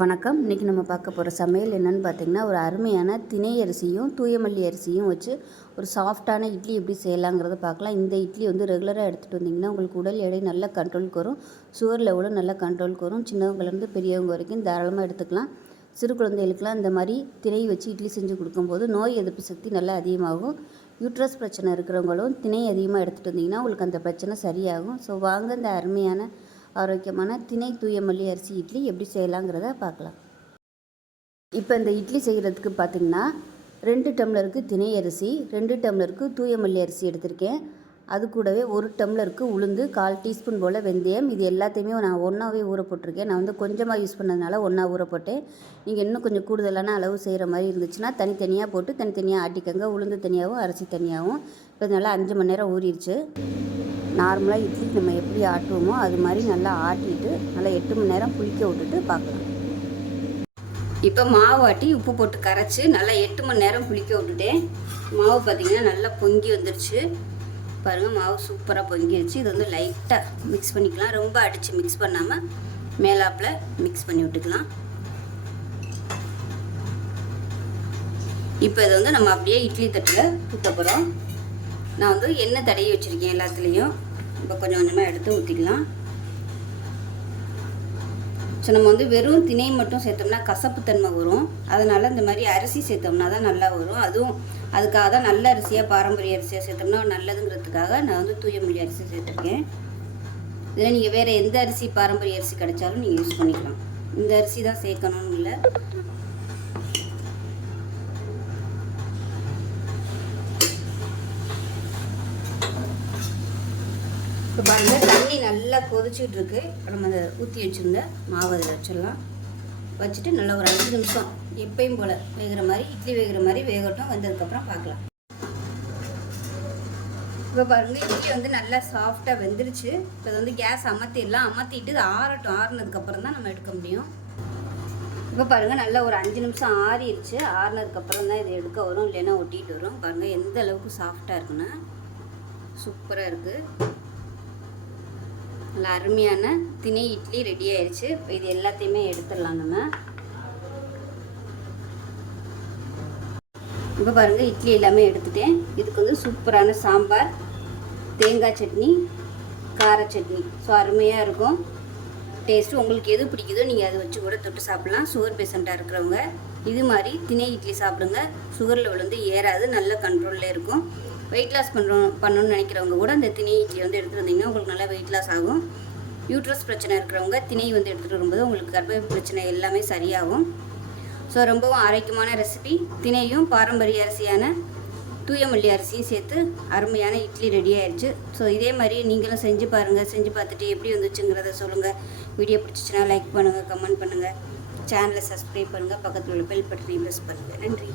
வணக்கம். இன்றைக்கி நம்ம பார்க்க போகிற சமையல் என்னென்னு பார்த்தீங்கன்னா ஒரு அருமையான திணை அரிசியும் தூயமல்லி அரிசியும் வச்சு ஒரு சாஃப்டான இட்லி எப்படி செய்யலாங்கிறத பார்க்கலாம். இந்த இட்லி வந்து ரெகுலராக எடுத்துகிட்டு வந்தீங்கன்னா உங்களுக்கு உடல் எடை நல்ல கண்ட்ரோலுக்கு வரும். சுகர் லெவலும் நல்ல கண்ட்ரோலுக்கு வரும். சின்னவங்கலேருந்து பெரியவங்க வரைக்கும் தாராளமாக எடுத்துக்கலாம். சிறு குழந்தைகளுக்கெலாம் இந்த மாதிரி திணை வச்சு இட்லி செஞ்சு கொடுக்கும்போது நோய் எதிர்ப்பு சக்தி நல்லா அதிகமாகும். யூட்ரஸ் பிரச்சனை இருக்கிறவங்களும் திணை அதிகமாக எடுத்துகிட்டு வந்தீங்கன்னா உங்களுக்கு அந்த பிரச்சனை சரியாகும். ஸோ வாங்க இந்த அருமையான ஆரோக்கியமான திணை தூய மல்லி அரிசி இட்லி எப்படி செய்யலாங்கிறத பார்க்கலாம். இப்போ இந்த இட்லி செய்கிறதுக்கு பார்த்திங்கன்னா ரெண்டு டம்ளருக்கு திணை அரிசி ரெண்டு டம்ளருக்கு தூயமல்லி அரிசி எடுத்திருக்கேன். அது கூடவே ஒரு டம்ளருக்கு உளுந்து கால் டீஸ்பூன் போல் வெந்தயம். இது எல்லாத்தையுமே நான் ஒன்றாவே ஊற போட்டிருக்கேன். நான் வந்து கொஞ்சமாக யூஸ் பண்ணதுனால ஒன்றா ஊற போட்டேன். நீங்கள் இன்னும் கொஞ்சம் கூடுதலான அளவு செய்கிற மாதிரி இருந்துச்சுன்னா தனித்தனியாக போட்டு தனித்தனியாக ஆட்டிக்கங்க. உளுந்து தனியாகவும் அரிசி தனியாகவும் இப்போ நல்லா அஞ்சு மணி நேரம் ஊறிடுச்சு. நார்மலாக இட்லி நம்ம எப்படி ஆட்டுவோமோ அது மாதிரி நல்லா ஆட்டிட்டு நல்லா எட்டு மணி நேரம் புளிக்க விட்டுட்டு பார்க்கலாம். இப்போ மாவு ஆட்டி உப்பு போட்டு கரைச்சி நல்லா எட்டு மணி நேரம் புளிக்க விட்டுட்டேன். மாவு பார்த்திங்கன்னா நல்லா பொங்கி வந்துருச்சு. பாருங்கள் மாவு சூப்பராக பொங்கிடுச்சு இது வந்து லைட்டாக மிக்ஸ் பண்ணிக்கலாம். ரொம்ப அடித்து மிக்ஸ் பண்ணாமல் மேலாப்பில் மிக்ஸ் பண்ணி விட்டுக்கலாம். இப்போ இதை வந்து நம்ம அப்படியே இட்லி தட்டில் ஊற்ற போகிறோம் நான் வந்து எண்ணெய் தடவி வச்சுருக்கேன் எல்லாத்துலேயும். இப்போ கொஞ்சம் கொஞ்சமாக எடுத்து ஊற்றிக்கலாம் ஸோ நம்ம வந்து வெறும் திணை மட்டும் சேர்த்தோம்னா கசப்புத்தன்மை வரும். அதனால் இந்த மாதிரி அரிசி சேர்த்தோம்னா தான் நல்லா வரும். அதுவும் அதுக்காக தான் நல்ல அரிசியாக பாரம்பரிய அரிசியாக சேர்த்தோம்னா நல்லதுங்கிறதுக்காக நான் வந்து தூயமொழி அரிசி சேர்த்துருக்கேன். இதில் நீங்கள் வேறு எந்த அரிசி பாரம்பரிய அரிசி கிடைச்சாலும் நீங்கள் யூஸ் பண்ணிக்கலாம். இந்த அரிசி தான் சேர்க்கணும்னு இல்லை. இப்போ பாருங்கள் தண்ணி நல்லா கொதிச்சுட்டு இருக்கு நம்ம அதை ஊற்றி வச்சுருந்த மாவு அதில் வச்சிடலாம். வச்சுட்டு நல்லா ஒரு அஞ்சு நிமிஷம் எப்பயும் போல் வேகிற மாதிரி இட்லி வேகிற மாதிரி வேகட்டும் வந்ததுக்கப்புறம் பார்க்கலாம். இப்போ பாருங்கள் இட்லி வந்து நல்லா சாஃப்டாக வெந்துருச்சு. இப்போ வந்து கேஸ் அமர்த்திடலாம் அமர்த்திட்டு ஆறட்டும். ஆறுனதுக்கப்புறம் தான் நம்ம எடுக்க முடியும். இப்போ பாருங்கள் நல்லா ஒரு அஞ்சு நிமிஷம் ஆறிடுச்சு. ஆறுனதுக்கப்புறம் தான் இது எடுக்க வரும். இல்லைன்னா ஒட்டிகிட்டு வரும். பாருங்கள் எந்த அளவுக்கு சாஃப்டாக இருக்குன்னா. சூப்பராக இருக்குது நல்லா அருமையான திணை இட்லி ரெடி ஆயிடுச்சு இப்போ இது எல்லாத்தையுமே எடுத்துடலாம் நம்ம. இப்போ பாருங்கள் இட்லி எல்லாமே எடுத்துட்டேன். இதுக்கு வந்து சூப்பரான சாம்பார் தேங்காய் சட்னி கார சட்னி. ஸோ அருமையாக இருக்கும். டேஸ்ட்டு உங்களுக்கு எது பிடிக்குதோ நீங்கள் அதை வச்சு கூட தொட்டு சாப்பிட்லாம். சுகர் பேஷண்ட்டாக இருக்கிறவங்க இது மாதிரி திணை இட்லி சாப்பிடுங்க. சுகர் லெவல் வந்து ஏறாது நல்ல கண்ட்ரோலில் இருக்கும். வெயிட் லாஸ் பண்ணுறோம் பண்ணணும்னு நினைக்கிறவங்க கூட அந்த திணை இட்லி வந்து எடுத்துகிட்டு வந்தீங்கன்னா உங்களுக்கு நல்லா வெயிட் லாஸ் ஆகும். யூட்ரஸ் பிரச்சனை இருக்கிறவங்க திணை வந்து எடுத்துகிட்டு வரும்போது உங்களுக்கு கர்ப்ப பிரச்சனை எல்லாமே சரியாகும். ஸோ ரொம்பவும் ஆரோக்கியமான ரெசிபி திணையும் பாரம்பரிய அரிசியான தூயமல்லி அரிசியும் சேர்த்து அருமையான இட்லி ரெடி ஆயிடுச்சு. ஸோ இதே மாதிரி நீங்களும் செஞ்சு பாருங்கள் செஞ்சு பார்த்துட்டு எப்படி வந்துச்சுங்கிறத சொல்லுங்கள் வீடியோ பிடிச்சிச்சின்னா லைக் பண்ணுங்கள் கமெண்ட் பண்ணுங்கள் சேனலை சப்ஸ்கிரைப் பண்ணுங்கள் பக்கத்தில் உள்ள பெல் பட்டனையும் ப்ரெஸ் பண்ணுங்கள் நன்றி.